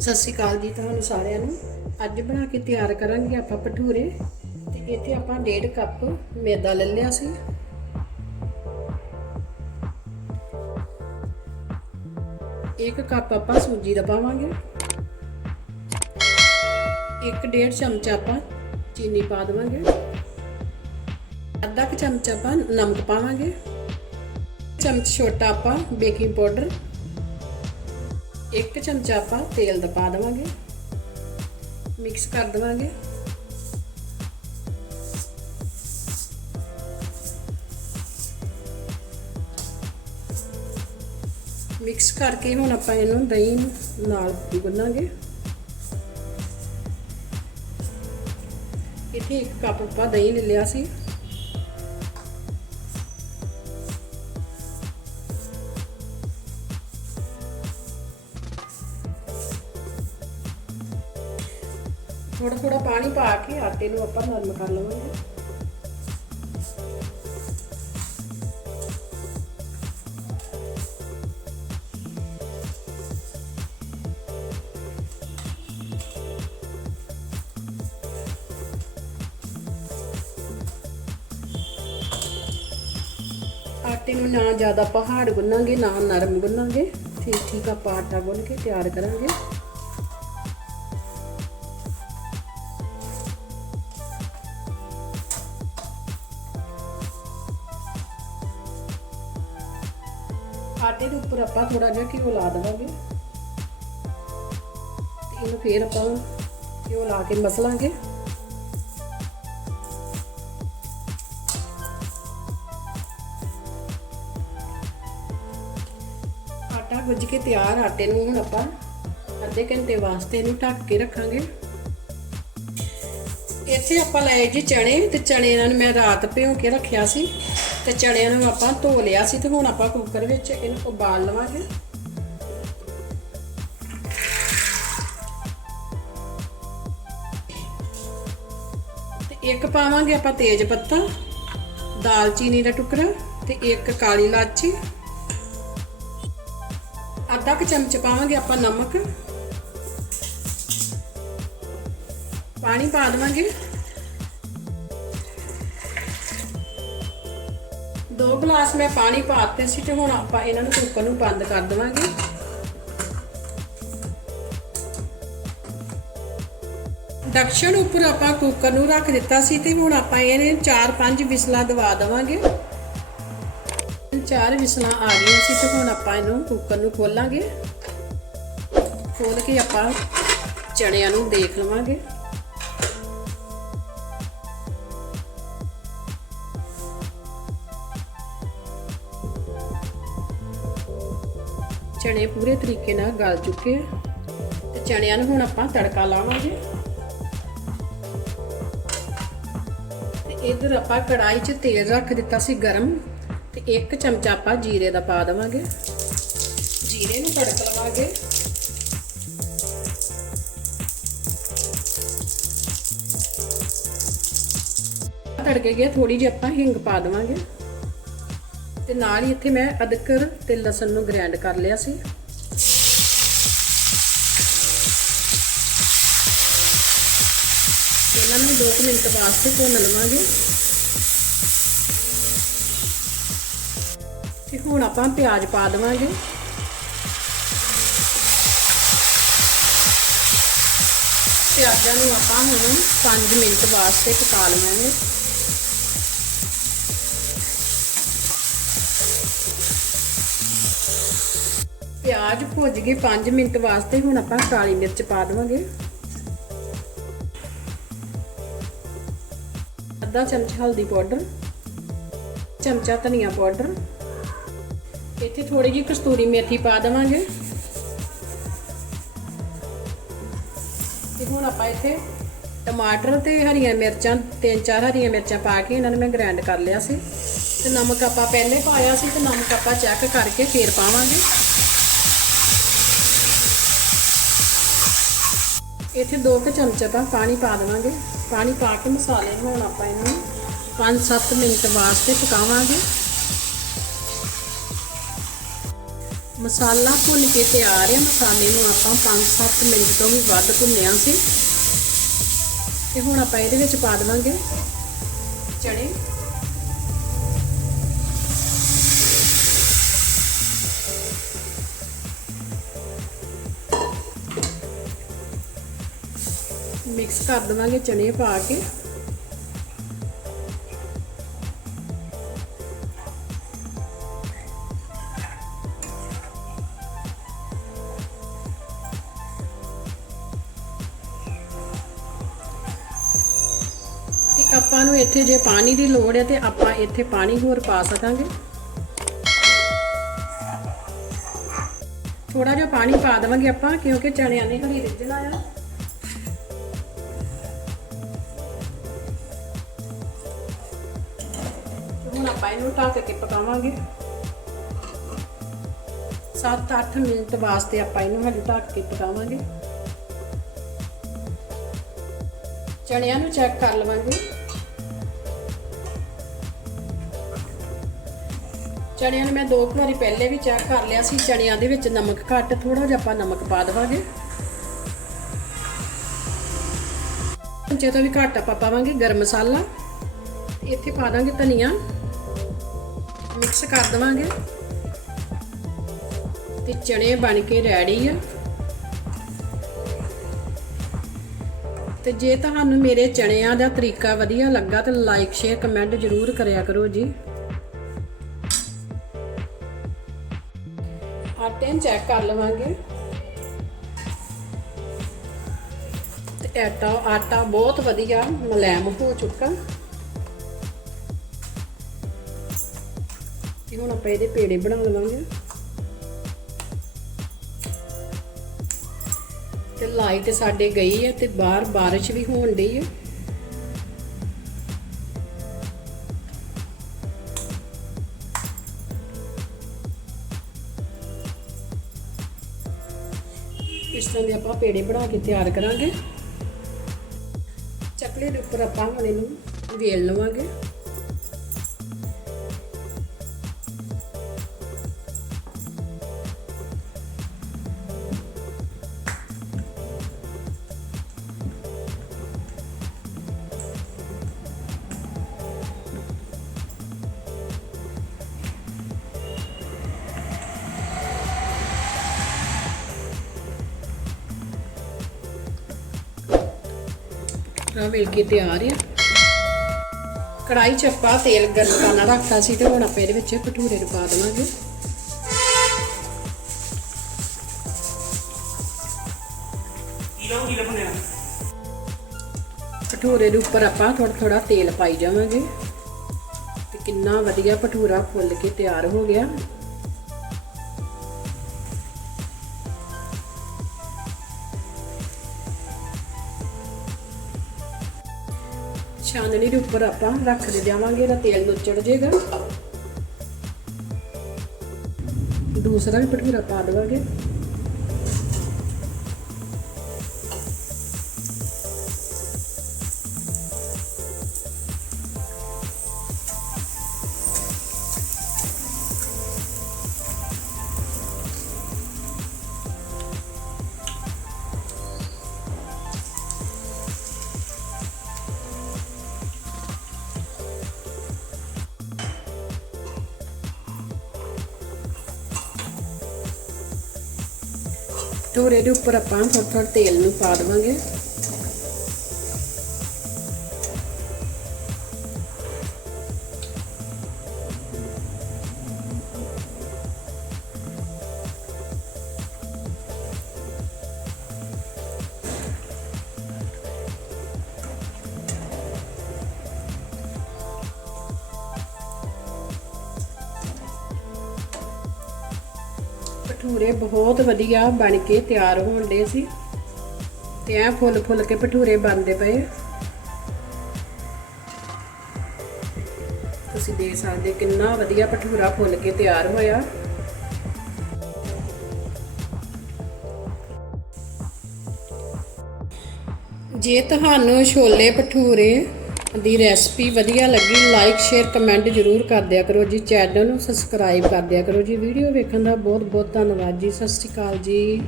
ਸਤਿ ਸ਼੍ਰੀ ਅਕਾਲ ਜੀ ਤੁਹਾਨੂੰ ਸਾਰਿਆਂ ਨੂੰ। ਅੱਜ ਬਣਾ ਕੇ ਤਿਆਰ ਕਰਾਂਗੇ ਆਪਾਂ ਭਟੂਰੇ। ਤੇ ਇੱਥੇ ਆਪਾਂ 1.5 ਕੱਪ ਮੈਦਾ ਲੈ ਲਿਆ ਸੀ। ਇੱਕ ਕੱਪ ਆਪਾਂ ਸੂਜੀ ਦਾ ਪਾਵਾਂਗੇ। ਇੱਕ ਡੇਢ ਚਮਚਾ ਆਪਾਂ ਚੀਨੀ ਪਾ ਦੇਵਾਂਗੇ। ਅੱਧਾ ਕੁ ਚਮਚਾ ਆਪਾਂ ਨਮਕ ਪਾਵਾਂਗੇ। ਚਮਚ ਛੋਟਾ ਆਪਾਂ ਬੇਕਿੰਗ ਪਾਊਡਰ। ਇੱਕ ਚਮਚਾ ਆਪਾਂ ਤੇਲ ਦਾ ਪਾ ਦੇਵਾਂਗੇ। ਮਿਕਸ ਕਰ ਦੇਵਾਂਗੇ। ਮਿਕਸ ਕਰਕੇ ਹੁਣ ਆਪਾਂ ਇਹਨੂੰ ਦਹੀਂ ਨਾਲ ਗੁੰਨਾਂਗੇ। ਇੱਥੇ ਇੱਕ ਕੱਪ ਆਪਾਂ ਦਹੀਂ ਲੈ ਲਿਆ ਸੀ। ਥੋੜਾ ਥੋੜਾ ਪਾਣੀ ਪਾ ਕੇ ਆਟੇ ਨੂੰ ਆਪਾਂ ਨਰਮ ਕਰ ਲਵਾਂਗੇ। ਆਟੇ ਨੂੰ ਨਾ ਜ਼ਿਆਦਾ ਪਹਾੜ ਗੁੰਨਾਂਗੇ, ਨਾ ਨਰਮ ਗੁੰਨਾਂਗੇ। ਠੀਕ ਠੀਕ ਆਪਾਂ ਆਟਾ ਗੁੰਨ ਕੇ ਤਿਆਰ ਕਰਾਂਗੇ। ਆਟੇ ਦੇ ਉੱਪਰ ਆਪਾਂ ਥੋੜਾ ਜਿਹਾ ਘਿਓ ਲਾ ਦੇਵਾਂਗੇ। ਤੇ ਇਹਨੂੰ ਫੇਰ ਆਪਾਂ ਘਿਓ ਲਾ ਕੇ ਮਸਲਾਂਗੇ। ਆਟਾ ਗੁੱਝ ਕੇ ਤਿਆਰ, ਆਟੇ ਨੂੰ ਹੁਣ ਆਪਾਂ ਅੱਧੇ ਘੰਟੇ ਵਾਸਤੇ ਇਹਨੂੰ ਢੱਕ ਕੇ ਰੱਖਾਂਗੇ। ਇੱਥੇ ਆਪਾਂ ਲਏ ਜੀ ਚਣੇ ਤੇ ਚਣੇ ਇਹਨਾਂ ਨੂੰ ਮੈਂ ਰਾਤ ਭਿਓ ਕੇ ਰੱਖਿਆ ਸੀ। ਤੇ ਚਣਿਆਂ ਨੂੰ ਆਪਾਂ ਧੋ ਲਿਆ ਸੀ ਤੇ ਹੁਣ ਆਪਾਂ ਕੁੱਕਰ ਵਿੱਚ ਇਹਨੂੰ ਉਬਾਲ ਲਵਾਂਗੇ। ਤੇ ਇੱਕ ਪਾਵਾਂਗੇ ਆਪਾਂ ਤੇਜ ਪੱਤਾ, ਦਾਲਚੀਨੀ ਦਾ ਟੁਕੜਾ ਤੇ ਇੱਕ ਕਾਲੀ ਇਲਾਚੀ। ਅੱਧਾ ਕੁ ਚਮਚ ਪਾਵਾਂਗੇ ਆਪਾਂ ਨਮਕ। ਪਾਣੀ ਪਾ ਦੇਵਾਂਗੇ। ਦੋ ਗਲਾਸ ਮੈਂ ਪਾਣੀ ਪਾਤੇ ਸੀ ਤੇ ਹੁਣ ਆਪਾਂ ਇਹਨਾਂ ਨੂੰ ਕੁੱਕਰ ਨੂੰ ਬੰਦ ਕਰ ਦੇਵਾਂਗੇ। ਦਕਸ਼ਣ ਉੱਪਰ ਆਪਾਂ ਕੁੱਕਰ ਨੂੰ ਰੱਖ ਦਿੱਤਾ ਸੀ ਤੇ ਹੁਣ ਆਪਾਂ ਇਹਨੇ 4-5 ਵਿਸਲਾਂ ਦਵਾ ਦੇਵਾਂਗੇ। ਚਾਰ ਵਿਸਲਾਂ ਆ ਗਈਆਂ ਸੀ ਤੇ ਹੁਣ ਆਪਾਂ ਇਹਨੂੰ ਕੁੱਕਰ ਨੂੰ ਖੋਲਾਂਗੇ। ਖੋਲ ਕੇ ਆਪਾਂ ਚਣਿਆਂ ਨੂੰ ਦੇਖ ਲਵਾਂਗੇ। ਚਣੇ ਪੂਰੇ ਤਰੀਕੇ ਨਾਲ ਗਲ ਚੁੱਕੇ ਆ। ਤੇ ਚਣਿਆਂ ਨੂੰ ਹੁਣ ਆਪਾਂ ਤੜਕਾ ਲਾਵਾਂਗੇ। ਤੇ ਇਧਰ ਆਪਾਂ ਕੜਾਈ 'ਚ ਤੇਲ ਰੱਖ ਦਿੱਤਾ ਸੀ ਗਰਮ। ਤੇ ਇੱਕ ਚਮਚਾ ਆਪਾਂ ਜੀਰੇ ਦਾ ਪਾ ਦੇਵਾਂਗੇ। ਜੀਰੇ ਨੂੰ ਤੜਕ ਲਵਾਂਗੇ। ਤੜਕੇ ਗਿਆ ਥੋੜੀ ਜਿਹੀ ਆਪਾਂ ਹਿੰਗ ਪਾ ਦੇਵਾਂਗੇ। ਤੇ ਨਾਲ ਹੀ ਇੱਥੇ ਮੈਂ ਅਦਰਕ ਤੇ ਲਸਣ ਨੂੰ ਗ੍ਰਾਈਂਡ ਕਰ ਲਿਆ ਸੀ। ਇਹਨਾਂ ਨੂੰ 2 ਮਿੰਟ ਵਾਸਤੇ ਭੁੰਨ ਲਵਾਂਗੇ। ਤੇ ਹੁਣ ਆਪਾਂ ਪਿਆਜ਼ ਪਾ ਦੇਵਾਂਗੇ। ਪਿਆਜ਼ਾਂ ਨੂੰ ਆਪਾਂ ਹੁਣ 5 ਮਿੰਟ ਵਾਸਤੇ ਪਕਾ ਲਵਾਂਗੇ। ਪਿਆਜ਼ ਭੁੱਜ ਗਏ 5 ਮਿੰਟ ਵਾਸਤੇ, ਹੁਣ ਆਪਾਂ ਕਾਲੀ ਮਿਰਚ ਪਾ ਦੇਵਾਂਗੇ। ਅੱਧਾ ਚਮਚ ਹਲਦੀ ਪਾਊਡਰ, ਚਮਚਾ ਧਨੀਆ ਪਾਊਡਰ, ਇੱਥੇ ਥੋੜੀ ਜਿਹੀ ਕਸਤੂਰੀ ਮੇਥੀ ਪਾ ਦੇਵਾਂਗੇ। ਤੇ ਹੁਣ ਆਪਾਂ ਇੱਥੇ ਟਮਾਟਰ ਤੇ ਹਰੀਆਂ ਮਿਰਚਾਂ, ਤਿੰਨ ਚਾਰ ਹਰੀਆਂ ਮਿਰਚਾਂ ਪਾ ਕੇ ਇਹਨਾਂ ਨੂੰ ਮੈਂ ਗ੍ਰਾਈਂਡ ਕਰ ਲਿਆ ਸੀ। ਤੇ ਨਮਕ ਆਪਾਂ ਪਹਿਲੇ ਪਾਇਆ ਸੀ, ਤੇ ਨਮਕ ਆਪਾਂ ਚੈੱਕ ਕਰਕੇ ਫੇਰ ਪਾਵਾਂਗੇ। ਇੱਥੇ ਦੋ ਕੁ ਚਮਚ ਆਪਾਂ ਪਾਣੀ ਪਾ ਦੇਵਾਂਗੇ। ਪਾਣੀ ਪਾ ਕੇ ਮਸਾਲੇ ਨੂੰ ਹੁਣ ਆਪਾਂ ਇਹਨੂੰ 5-7 ਮਿੰਟ ਵਾਸਤੇ ਪਕਾਵਾਂਗੇ। ਮਸਾਲਾ ਭੁੰਨ ਕੇ ਤਿਆਰ ਹੈ ਮਸਾਲੇ ਨੂੰ ਆਪਾਂ 5-7 ਮਿੰਟ ਤੋਂ ਵੀ ਵੱਧ ਭੁੰਨਿਆ ਸੀ। ਤੇ ਹੁਣ ਆਪਾਂ ਇਹਦੇ ਵਿੱਚ ਪਾ ਦੇਵਾਂਗੇ ਚਣੇ ਕਰ ਦੇਵਾਂਗੇ ਚਨੇ ਪਾ ਕੇ। ਆਪਾਂ ਨੂੰ ਇੱਥੇ ਜੇ ਪਾਣੀ ਦੀ ਲੋੜ ਹੈ ਤੇ ਆਪਾਂ ਇੱਥੇ ਪਾਣੀ ਹੋਰ ਪਾ ਸਕਾਂਗੇ। ਥੋੜਾ ਜਿਹਾ ਪਾਣੀ ਪਾ ਦੇਵਾਂਗੇ ਆਪਾਂ, ਕਿਉਂਕਿ ਚਣਿਆਂ ਨੇ ਹਰੀ ਰਿੱਝਣਾ ਆ ਇਹਨੂੰ ਢੱਕ ਕੇ ਪਕਾਵਾਂਗੇ। 7-8 ਮਿੰਟ ਵਾਸਤੇ ਆਪਾਂ ਇਹਨੂੰ ਹਜੇ ਢੱਕ ਕੇ ਪਕਾਵਾਂਗੇ। ਚਣਿਆਂ ਨੂੰ ਚੈੱਕ ਕਰ ਲਵਾਂਗੇ। ਚਣਿਆਂ ਨੂੰ ਮੈਂ ਦੋ ਕੁ ਵਾਰੀ ਪਹਿਲੇ ਵੀ ਚੈੱਕ ਕਰ ਲਿਆ ਸੀ, ਚਣਿਆਂ ਦੇ ਵਿੱਚ ਨਮਕ ਘੱਟ ਥੋੜਾ ਜਿਹਾ ਆਪਾਂ ਨਮਕ ਪਾ ਦੇਵਾਂਗੇ। ਜੇ ਤੋਂ ਵੀ ਘੱਟ ਆਪਾਂ ਪਾਵਾਂਗੇ ਗਰਮ ਮਸਾਲਾ, ਇੱਥੇ ਪਾ ਦਾਂਗੇ ਧਨੀਆ। ਮਿਕਸ ਕਰ ਦੇਵਾਂਗੇ। ਤੇ ਚਣੇ ਬਣ ਕੇ ਰੈਡੀ ਆ। ਤੇ ਜੇ ਤੁਹਾਨੂੰ ਮੇਰੇ ਚਣਿਆਂ ਦਾ ਤਰੀਕਾ ਵਧੀਆ ਲੱਗਾ ਤਾਂ ਲਾਈਕ ਸ਼ੇਅਰ ਕਮੈਂਟ ਜ਼ਰੂਰ ਕਰਿਆ ਕਰੋ ਜੀ। ਆਟੇ ਨੂੰ ਚੈੱਕ ਕਰ ਲਵਾਂਗੇ। ਤੇ ਆਟਾ ਆਟਾ ਬਹੁਤ ਵਧੀਆ ਮੁਲਾਇਮ ਹੋ ਚੁੱਕਾ। ਤੇ ਹੁਣ ਆਪਾਂ ਇਹਦੇ ਪੇੜੇ ਬਣਾ ਲਵਾਂਗੇ। ਤੇ ਲਾਈਟ ਸਾਡੇ ਗਈ ਹੈ ਤੇ ਬਾਹਰ ਬਾਰਿਸ਼ ਵੀ ਹੋਣ ਡਈ ਹੈ। ਇਸ ਤਰ੍ਹਾਂ ਦੇ ਆਪਾਂ ਪੇੜੇ ਬਣਾ ਕੇ ਤਿਆਰ ਕਰਾਂਗੇ। ਚਕਲੇ ਦੇ ਉੱਪਰ ਆਪਾਂ ਹੁਣ ਇਹਨੂੰ ਵੇਲ ਲਵਾਂਗੇ। ਆ ਵੇਲ ਕੇ ਤਿਆਰ ਆ। ਕੜਾਈ ਚ ਆਪਾਂ ਤੇਲ ਗਰਮ ਕਰਨਾ ਰੱਖਤਾ ਸੀ ਤੇ ਹੁਣ ਆਪਾਂ ਇਹਦੇ ਵਿੱਚ ਭਟੂਰੇ ਨੂੰ ਪਾ ਦੇਵਾਂਗੇ। ਭਟੂਰੇ ਦੇ ਉੱਪਰ ਆਪਾਂ ਥੋੜਾ ਥੋੜਾ ਤੇਲ ਪਾਈ ਜਾਵਾਂਗੇ। ਤੇ ਕਿੰਨਾ ਵਧੀਆ ਭਟੂਰਾ ਫੁੱਲ ਕੇ ਤਿਆਰ ਹੋ ਗਿਆ। ਛਾਨਣੀ ਦੇ ਉੱਪਰ ਆਪਾਂ ਰੱਖ ਦੇ ਜਾਵਾਂਗੇ ਤਾਂ ਤੇਲ ਨੁੱਚੜ ਜਾਏਗਾ ਦੂਸਰਾ ਵੀ ਭਟੂਰਾ ਪਾ ਦੇਵਾਂਗੇ। ਭਟੂਰੇ ਇਹਦੇ ਉੱਪਰ ਆਪਾਂ ਥੋੜਾ ਥੋੜਾ ਤੇਲ ਨੂੰ ਪਾ ਦੇਵਾਂਗੇ। ਭਟੂਰੇ ਬਹੁਤ ਵਧੀਆ ਬਣ ਕੇ ਤਿਆਰ ਹੋਣ ਦੇ ਸੀ। ਤੇ ਐ ਫੁੱਲ ਫੁੱਲ ਕੇ ਭਟੂਰੇ ਬਣਦੇ ਪਏ। ਤੁਸੀਂ ਦੇਖ ਸਕਦੇ ਕਿੰਨਾ ਵਧੀਆ ਭਟੂਰਾ ਫੁੱਲ ਕੇ ਤਿਆਰ ਹੋਇਆ। ਜੇ ਤੁਹਾਨੂੰ ਛੋਲੇ ਭਟੂਰੇ ਦੀ ਰੈਸਪੀ ਵਧੀਆ ਲੱਗੀ ਲਾਈਕ ਸ਼ੇਅਰ ਕਮੈਂਟ ਜ਼ਰੂਰ ਕਰ ਦਿਆ ਕਰੋ ਜੀ ਚੈਨਲ ਨੂੰ ਸਬਸਕ੍ਰਾਈਬ ਕਰ ਦਿਆ ਕਰੋ ਜੀ। ਵੀਡੀਓ ਵੇਖਣ ਦਾ ਬਹੁਤ ਬਹੁਤ ਧੰਨਵਾਦ ਜੀ। ਸਤਿ ਸ਼੍ਰੀ ਅਕਾਲ ਜੀ।